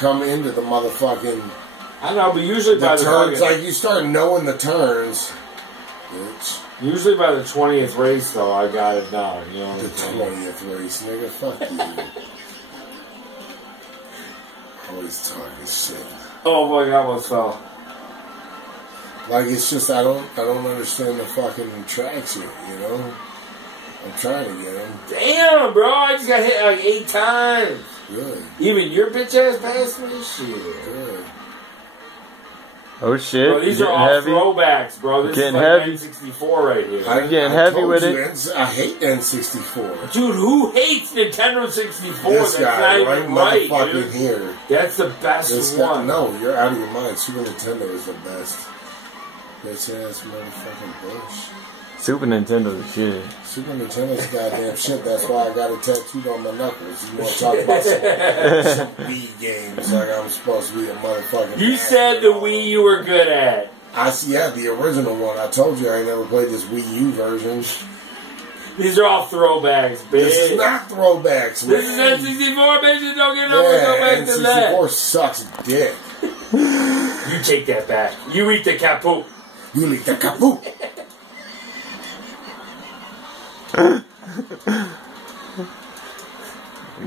come into the motherfucking. I know, but usually by the turns, like you start knowing the turns. Bitch. Usually by the 20th race, though, I got it down. You know what I'm saying? The 20th race, nigga. Fuck you. Always talking shit. Oh my God, what's fell? Like it's just I don't understand the fucking tracks yet. You know. I'm trying to get them. Damn, bro! I just got hit like 8 times. Good. Even your bitch ass passed me. Shit. Good. Oh shit! Bro, these are all heavy. Throwbacks, bro. This Getting is like heavy. N64 right here. I'm getting heavy with it. I hate N64. Dude, who hates Nintendo 64? This That's guy, not even right, motherfucking dude. here. That's the best This one. Guy, no, you're out of your mind. Super Nintendo is the best. Bitch ass motherfucking bush. Super Nintendo is shit. Super Nintendo's goddamn shit. That's why I got it tattooed on my knuckles. You want to talk about some Wii games like I'm supposed to be a motherfucking. You said the Wii you were good at. Yeah, the original one. I told you I ain't never played this Wii U version. These are all throwbacks, bitch. This is not throwbacks, man. This is N64, bitch. Don't get no go back to that. N64 sucks dick. You take that back. You eat the caput. You eat the caput.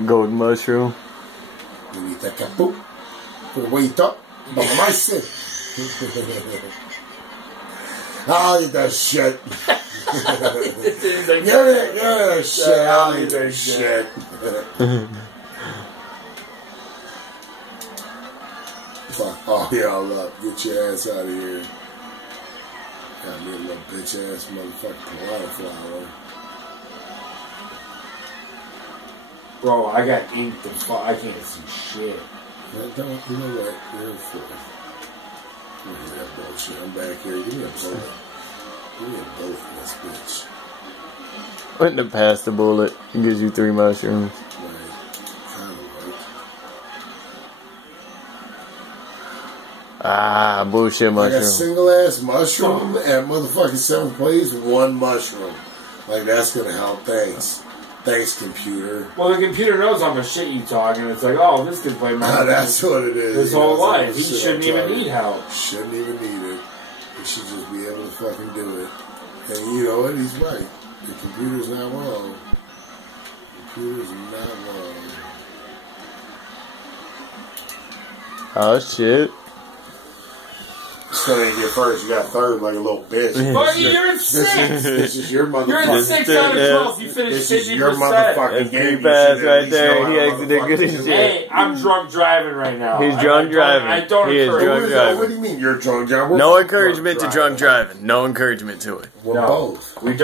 Golden mushroom. You eat the caput. Wait up. But my shit. I'll eat that shit. Give me that shit. I'll eat that shit. Fuck all y'all up. Get your ass out of here. Got me a little bitch ass motherfucking cauliflower. Bro, I got inked the fuck. I can't see shit. You know what? You're fourth. Look at that bullshit. I'm back here. Give me a bullet. Give me a bullet in this bitch. Went to pass the bullet. It gives you 3 mushrooms. Ah, bullshit mushroom. Like a single ass mushroom at motherfucking 7th place, 1 mushroom. Like that's gonna help. Thanks. Thanks, computer. Well, the computer knows how much shit you talk, and it's like, oh, this kid played my that's what it is. His whole life. He shouldn't even need help. Shouldn't even need it. He should just be able to fucking do it. And you know what? He's right. The computer's not wrong. The computer's not wrong. Oh shit. Still ain't get first. You got 3rd like a little bitch. Fuck you, you're in 6th. This is your motherfucking. You're in 6 out of 12. You finished 50%. This is your motherfucking game. Pass right there. He exited good as shit. Hey, I'm drunk driving right now. He's drunk driving. I don't He is drunk driving. What do you mean you're drunk driving? No encouragement to drunk driving. No encouragement to it. We're both. We don't.